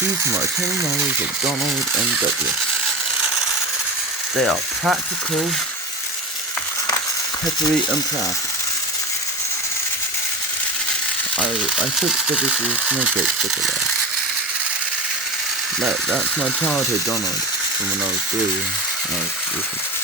These are my 10 models of Donald and Douglas. They are practical, peppery and proud. I fixed it with a snowflake sticker there. That's my childhood Donald from when I was 3. When I was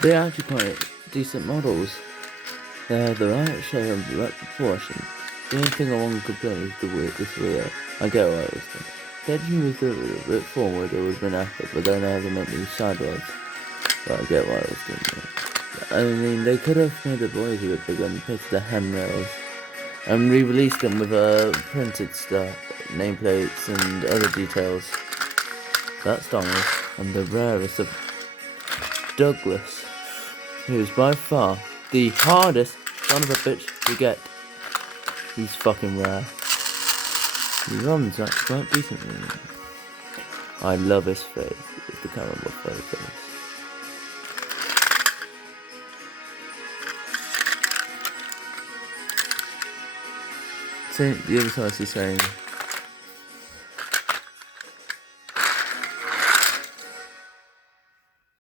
They're actually quite decent models. They have the right shape and the right proportion. The only thing I want to complain is the weight, this rear. I get why it was done. If they'd moved it a bit forward, it would have been epic, but then they have them at me sideways. But I get why it was done. I mean, they could have made the boys a bit bigger and fixed the handrails. And re-released them with printed stuff, nameplates and other details. That's Donald, and the rarest of Douglas, who is by far the hardest son of a bitch to get. He's fucking rare. He runs actually quite decently. I love his face. It's the camera photos. See, the other side's the same.